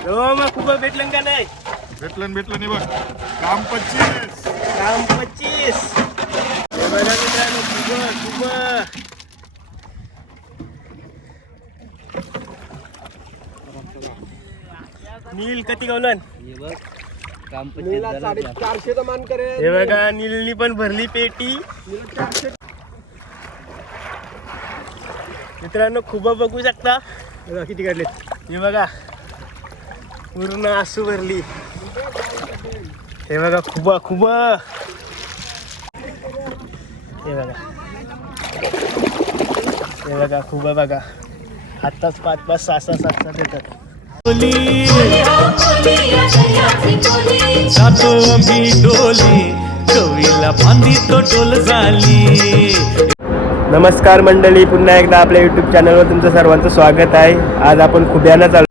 हो मग खूप भेटलं का नाही? भेटलं नाही बघ. काम 25. काम 25. हे बघा मित्रांनो, खूप नील किती गवलन? हे बघ काम नीला 450 मान करे. हे बघा नीलनी पण भरली पेटी. मित्रांनो खूप बघू शकता. बघा किती काढलेत. हे बघा पूर्ण आसू भरली. हे बघा खूप हे बघा खूप बघा. आत्ताच 5-5, 6-6, 7-7 येतात. जातो आम्ही डोली कवीला बांधी तो डोल झाली. नमस्कार मंडळी, पुन्हा एकदा आपल्या यूट्यूब चॅनलवर तुमचं सर्वांचं स्वागत आहे. आज आपण खुब्यानं चालू,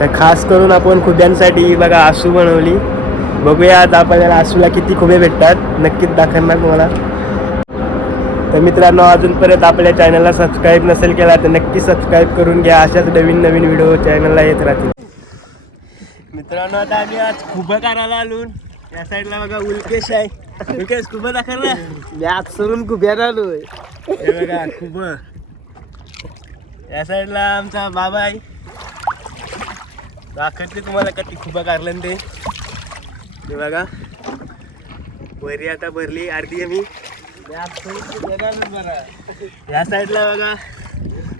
तर खास करून आपण खुब्यांसाठी बघा आसू बनवली. बघूया आता आपल्याला आसूला किती खुबे भेटतात, नक्कीच दाखवणार तुम्हाला. तर मित्रांनो, अजूनपर्यंत आपल्या चॅनलला सबस्क्राईब नसेल केला तर नक्की सबस्क्राईब करून घ्या. अशाच नवीन व्हिडिओ चॅनलला येत राहतील. मित्रांनो आता आम्ही आज खुबं करायला आलो. या साईडला बघा उल्केश आहे. उल्केश खुबं दाखवलं. मी आज सोडून कुब्याला आलोय. हे बघा खुबं. या साईडला आमचा बाबा आहे. दाखवते तुम्हाला किती खुबं काढलं ते. हे बघा वरी आता भरली अर्धी आम्ही. या साईडला बघा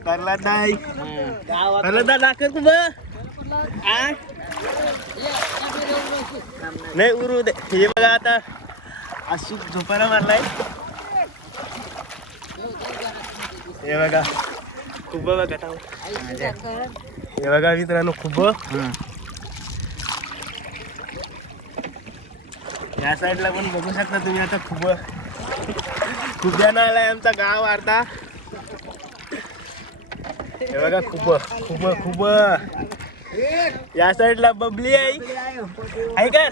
करलात आहे. करलात दाखव खुबं. नाही उरू दे. हे बघा आता आसू झोपायला मारलाय. हे बघा खूप बघा. हे बघा मित्रांनो खूप. या साईडला पण बघू शकता तुम्ही आता खूप जण आलाय आमचा गाव अर्धा. हे बघा खूप. या साईडला बबली आहे का?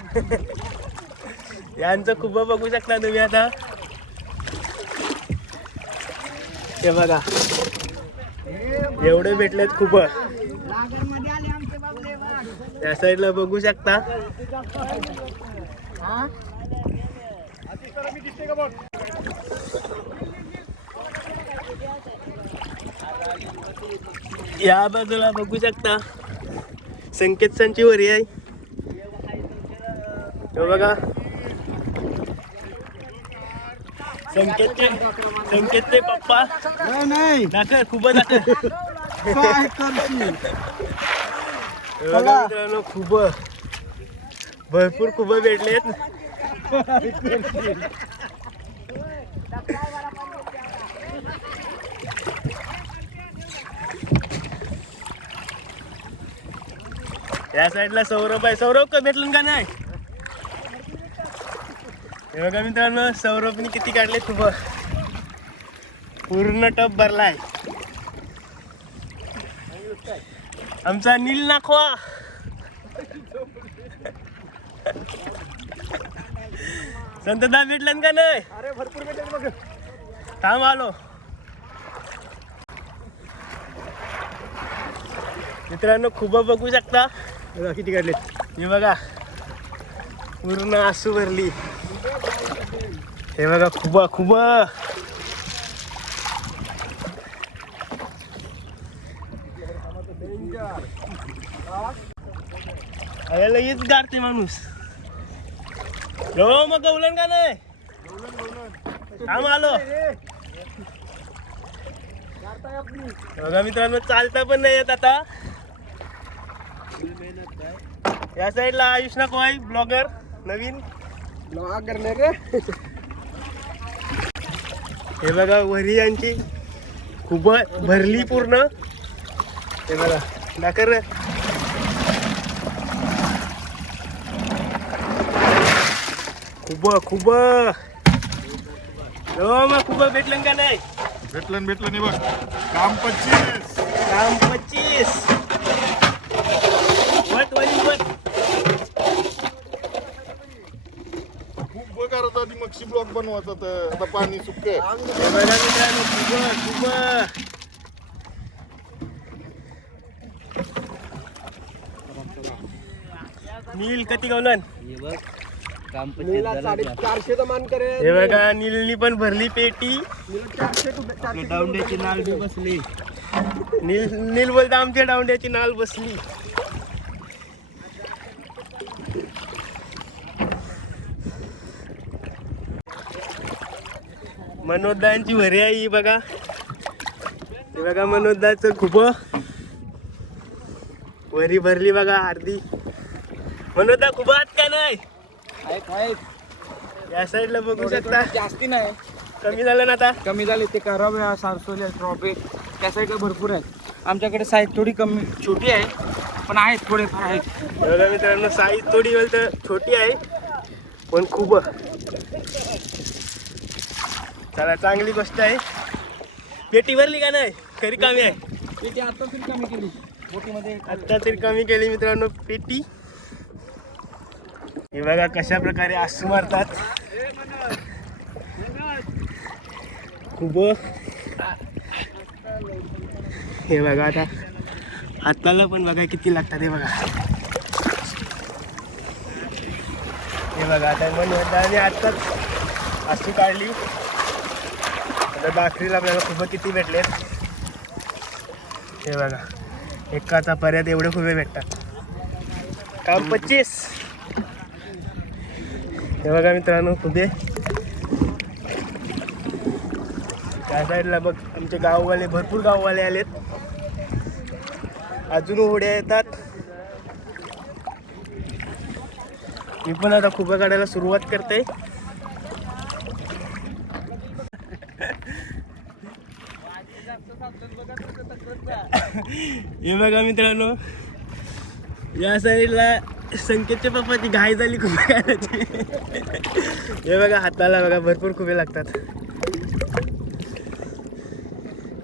यांचं खूप बघू शकता तुम्ही आता. हे बघा एवढे भेटलेत खूप. या साईडला बघू शकता. या बाजूला बघू शकता संकेत संची वरी आहे. हे बघा संकेतचे पप्पा. नाही दाखव खूप दाखव. काय करशील. बघा मित्रांनो खूप भरपूर खूप भेटलेत. या साईडला सौरभ आहे. सौरभ का भेटलं का नाही? हे बघा मित्रांनो सौरभने किती काढले खूप. पूर्ण टप भरलाय. आमचा नील नाखवा. संतदा भेटलं का नाही? अरे भरपूर भेटले बघ. थांब आलो. मित्रांनो खूप बघू शकता. बघा किती काढलेत. हे बघा पूर्ण आसू भरली. हे बघा खूप. अरे लगेच गाडते माणूस. हो मग गवलन का नाही? थांब आलो. बघा मित्रांनो चालता पण नाही येत आता. या साईडला आयुष ना कोय ब्लॉगर नवीन. ब्लॉग करणार रे. हे बघा वरी यांची खूप भरली पूर्ण. हे बघा दाखर. खूप हो मग खूप भेटलं का नाही? भेटलं नाही बघ. काम 25. काम 25. वट वट खूप बघार आधी मक्षी ब्लॉक बनवायचा तर आता पाणी सुकं. हे बघा मित्रांनो खूप नील किती गवलन हे बघ काम नीला 450 चा मान करे. हे बघा नीलनी पण भरली पेटी. नीला 400 डाऊंड्याची नाल बी बसली. नील बोलता आमच्या डावंड्याची नाल बसली. मनोजदांची भरी आहे ही बघा. हे बघा मनोजदाचं खूप वरी भरली बघा अर्धी. मनोजदा खूप आत का नाही या साईडला बघू शकता. जास्ती नाही, कमी झालं ना आता. कमी झाले ते करावे. सारसोले ट्रॉफिक त्या साईडला भरपूर आहेत. आमच्याकडे साईज थोडी कमी छोटी आहे, पण आहेत थोडेफार आहेत. बघा मित्रांनो साईज थोडी तर छोटी आहे पण खूप. चला चांगली गोष्ट आहे. पेटी भरली का नाही खरी कामी आहे. ते आता तरी कमी केली बोटीमध्ये. आत्ता तरी कमी केली मित्रांनो पेटी. हे बघा कशा प्रकारे आसू मारतात. खूप. हे बघा आता हाताला पण बघा किती लागतात. हे बघा हे बघा आता मनोजदाने आत्ताच आसू काढली. आता बाकरीला आपल्याला खूप किती भेटलेत. हे बघा एकाचा पर्यात एवढे खुबे भेटतात. काम 25. हे बघा मित्रांनो खुबे. त्या साईडला बघ आमचे गाववाले भरपूर गाववाले आलेत. अजून होड्या येतात. मी पण आता खुबा काढायला सुरुवात करते. हे बघा मित्रांनो या साईडला संकेतच्या पप्पाची घाई झाली खुबे काढायची. हे बघा हाताला बघा भरपूर खुबे लागतात.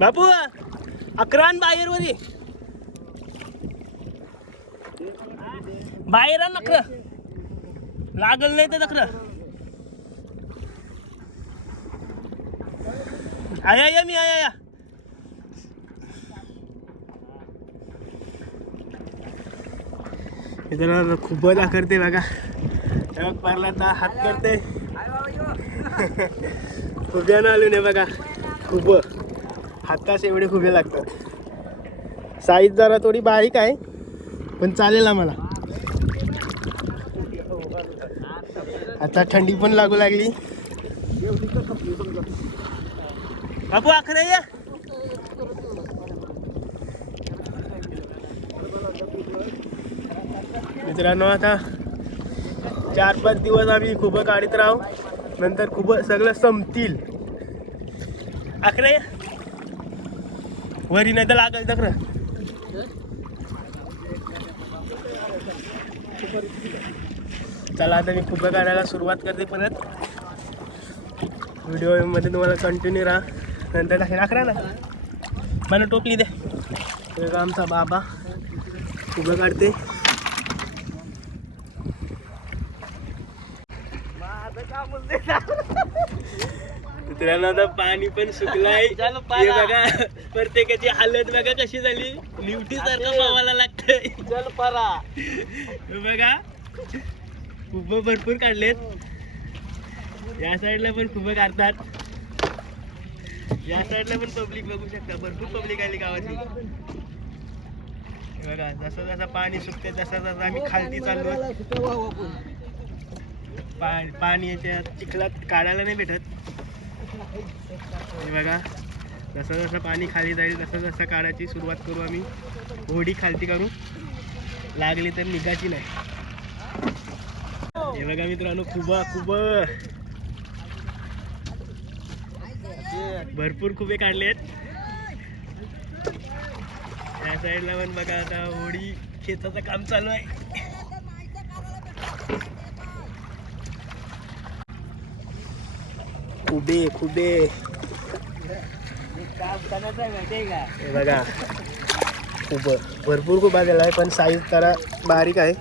बापू 11 बाहेर वरी बाहेर नखर लागल नाही तर नखर. आया मी आया. मित्रांनो खूप दाखवते बघा. पारला तर हात करते. खुब्यानं आलो नाही बघा. खूप हातास एवढे खुबे लागतात. साईज जरा थोडी बारीक आहे पण चालेल आम्हाला. आता थंडी पण लागू लागली. बापू आखरे या. मित्रांनो आता 4-5 दिवस आम्ही खूप काढीत राहू. नंतर खूप सगळं संपतील. आखरे या वरी नाही तर लागल तक्र. चला आता मी खूप काढायला सुरुवात करते परत. व्हिडिओमध्ये तुम्हाला कंटिन्यू राहा. नंतर टाकेल. आखरा ना मला टोपली दे. आमचा बाबा खूप काढते. मित्रांनो आता पाणी पण सुकलाय. हे बघा प्रत्येकाची हालत बघा कशी झाली. लिवटी सारखं पावायला लागतंय. हे बघा खूप भरपूर काढलेत. या साईडला पण खूप काढतात. या साईडला पण पब्लिक बघू शकता. भरपूर पब्लिक आली गावाची. हे बघा जसं जसं पाणी सुकते तसं तसं आम्ही खालती चाललो. पाणी याच्या चिखलात काढायला नाही भेटत. हे बघा जसं जसं पाणी खाली जाईल तसं जसं काढायची सुरुवात करू आम्ही. होडी खालती करू लागली तर निघायची नाही. हे बघा मित्रांनो खूप भरपूर खुबे काढलेत. या साईडला पण बघा आता होडी शेताचं काम चालू आहे. खुबे हे बघा खूप भरपूर खूप आलेला आहे पण साईज जरा बारीक आहे.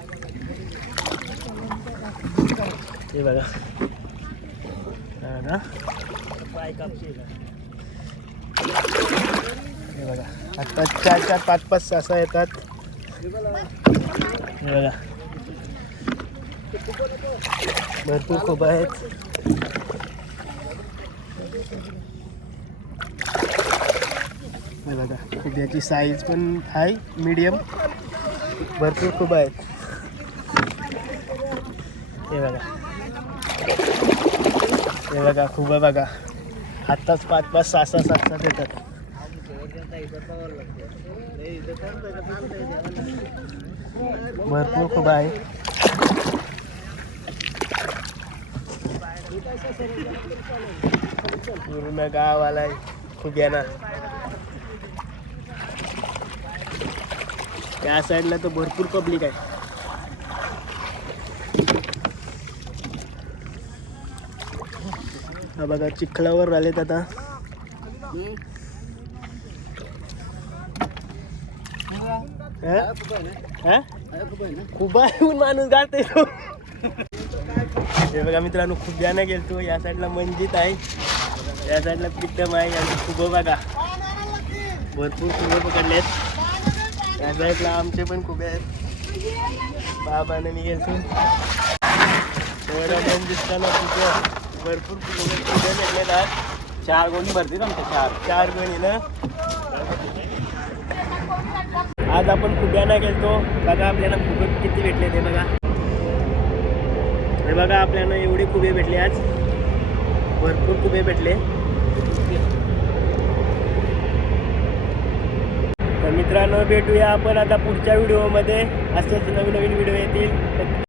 हे बघा हे बघा आता 4-4, 5-5 असा येतात. हे बघा भरपूर खूप आहेत. हे बघा खुब्याची साईज पण आहे मीडियम. भरपूर खूप आहेत. हे बघा हे बघा खूप बघा आत्ताच 5-5, 6-6, 7-7 येतात. भरपूर खूप आहे. पूर्ण गाव आलाय खुब्याना. त्या साईडला तर भरपूर पब्लिक आहे. हा बघा चिखलावर आलेत आता. खूप माणूस गाळते तो. हे बघा मित्रांनो खुब्याना गेलतो. या साईडला मंजित आहे, या साईडला प्रीतम आहे आणि खूप बघा भरपूर खुबे पकडलेत. या साईडला आमचे पण खुबे आहेत. बाबाने मी गेलतो तेवढं पण दिसताना खूप भरपूर खुबे भेटलेत. आज 4 गोणी भरतील आमच्या 4 गोणी ना. आज आपण खुब्याना गेलतो. बघा आपल्याला खुबे किती भेटले ते बघा. हे बघा आपल्याला एवढे खुबे भेटले आज. भरपूर खुबे भेटले. तर मित्रांनो भेटूया आपण आता पुढच्या व्हिडिओमध्ये. असेच नवीन व्हिडिओ येतील.